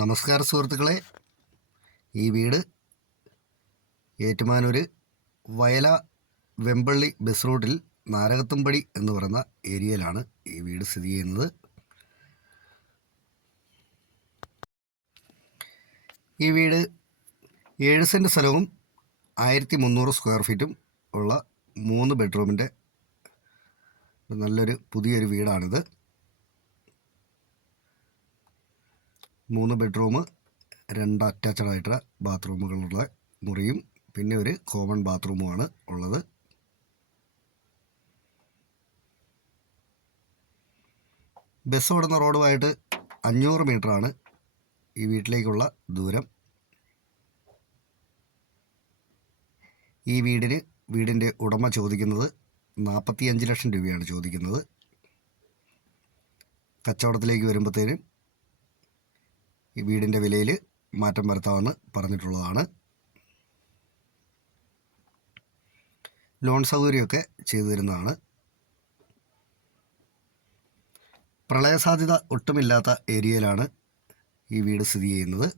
നമസ്കാരം സുഹൃത്തുക്കളെ. ഈ വീട് ഏറ്റുമാനൂർ വയല വെമ്പള്ളി ബസ് റൂട്ടിൽ നാരകത്തുംപടി എന്ന് പറയുന്ന ഏരിയയിലാണ് ഈ വീട് സ്ഥിതി ചെയ്യുന്നത്. ഈ വീട് 7 സെൻറ്റ് സ്ഥലവും 1300 സ്ക്വയർ ഫീറ്റും ഉള്ള 3 ബെഡ്റൂമിൻ്റെ നല്ലൊരു പുതിയൊരു വീടാണിത്. 3 ബെഡ്റൂം, 2 അറ്റാച്ച്ഡ് ആയിട്ടുള്ള ബാത്റൂമുകളുള്ള മുറിയും പിന്നെ ഒരു കോമൺ ബാത്റൂമുമാണ് ഉള്ളത്. ബസ് ഓടുന്ന റോഡുമായിട്ട് 500 മീറ്ററാണ് ഈ വീട്ടിലേക്കുള്ള ദൂരം. ഈ വീടിൻ്റെ ഉടമ ചോദിക്കുന്നത് 45 ലക്ഷം രൂപയാണ് ചോദിക്കുന്നത്. കച്ചവടത്തിലേക്ക് വരുമ്പോഴത്തേനും ഈ വീടിൻ്റെ വിലയിൽ മാറ്റം വരുത്താമെന്ന് പറഞ്ഞിട്ടുള്ളതാണ്. ലോൺ സൗകര്യമൊക്കെ ചെയ്തു തരുന്നതാണ്. പ്രളയസാധ്യത ഒട്ടുമില്ലാത്ത ഏരിയയിലാണ് ഈ വീട് സ്ഥിതി ചെയ്യുന്നത്.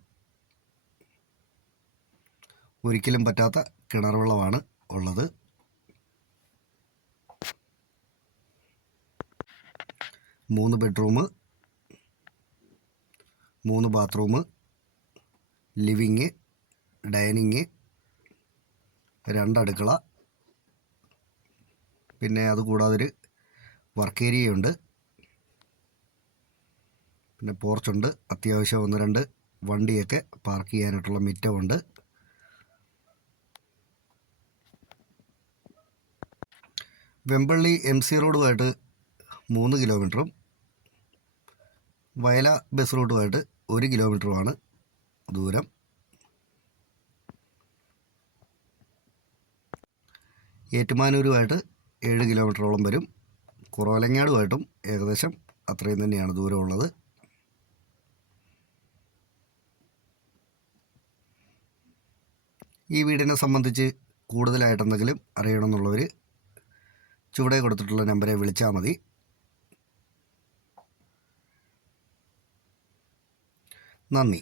ഒരിക്കലും പറ്റാത്ത കിണർ വെള്ളമാണ് ഉള്ളത്. മൂന്ന് ബെഡ്റൂം, 3 ബാത്റൂം, ലിവിങ്, ഡൈനിങ്, 2 അടുക്കള, പിന്നെ അതുകൂടാതെ ഒരു വർക്ക് ഏരിയയുണ്ട്. പിന്നെ പോർച്ചുണ്ട്. അത്യാവശ്യം 1-2 വണ്ടിയൊക്കെ പാർക്ക് ചെയ്യാനായിട്ടുള്ള മുറ്റമുണ്ട്. വെമ്പള്ളി MC റോഡുമായിട്ട് 3 കിലോമീറ്ററും വയല ബസ് റൂട്ടുമായിട്ട് 1 കിലോമീറ്ററുമാണ് ദൂരം. ഏറ്റുമാനൂരുമായിട്ട് 7 കിലോമീറ്ററോളം വരും. കുറവലങ്ങാടുമായിട്ടും ഏകദേശം അത്രയും തന്നെയാണ് ദൂരമുള്ളത്. ഈ വീടിനെ സംബന്ധിച്ച് കൂടുതലായിട്ടെന്തെങ്കിലും അറിയണമെന്നുള്ളവർ ചുവടെ കൊടുത്തിട്ടുള്ള നമ്പറെ വിളിച്ചാൽ മതി. നന്ദി.